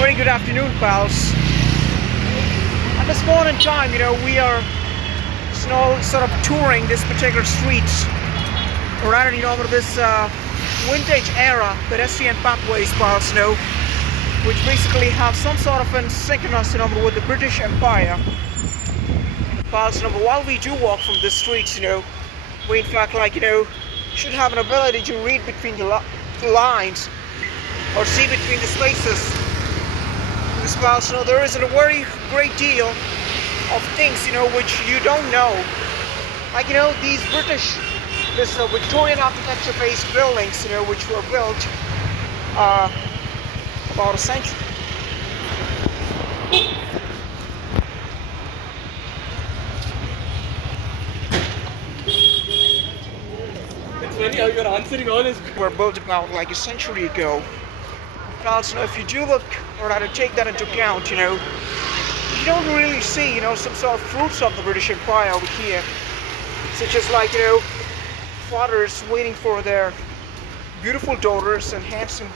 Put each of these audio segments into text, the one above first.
Very good afternoon, pals. At this point in time, we are sort of touring this particular street, or rather, this vintage era pedestrian pathways, pals, which basically have some sort of synchronous, with the British Empire. Pals, while we do walk from the streets, we in fact, should have an ability to read between the lines or see between the spaces. This pals, there isn't a very great deal of things, which you don't know. Like, these this Victorian architecture-based buildings, which were built about a century. It's funny how you're answering all his. Were built about like a century ago. Also, if you do look, or rather take that into account, you don't really see, some sort of fruits of the British Empire over here, such as fathers waiting for their beautiful daughters and handsome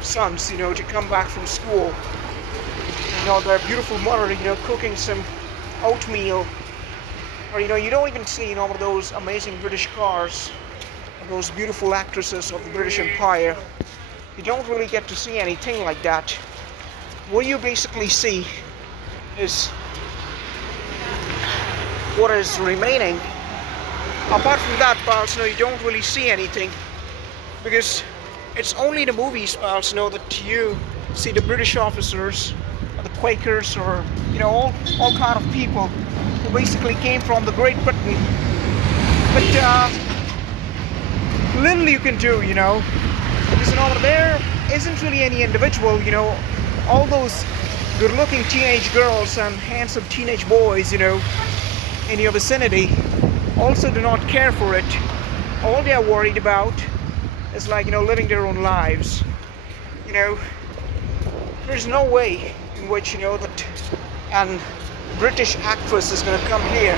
sons, to come back from school. Their beautiful mother, cooking some oatmeal, or you don't even see, those amazing British cars, those beautiful actresses of the British Empire. You don't really get to see anything like that. What you basically see is what is remaining. Apart from that, pals, you don't really see anything, because it's only the movies, pals, that you see the British officers, or the Quakers, or all kind of people who basically came from the Great Britain. But little you can do, because there isn't really any individual, all those good-looking teenage girls and handsome teenage boys, in your vicinity also do not care for it. All they are worried about is living their own lives. There's no way in which that an British actress is going to come here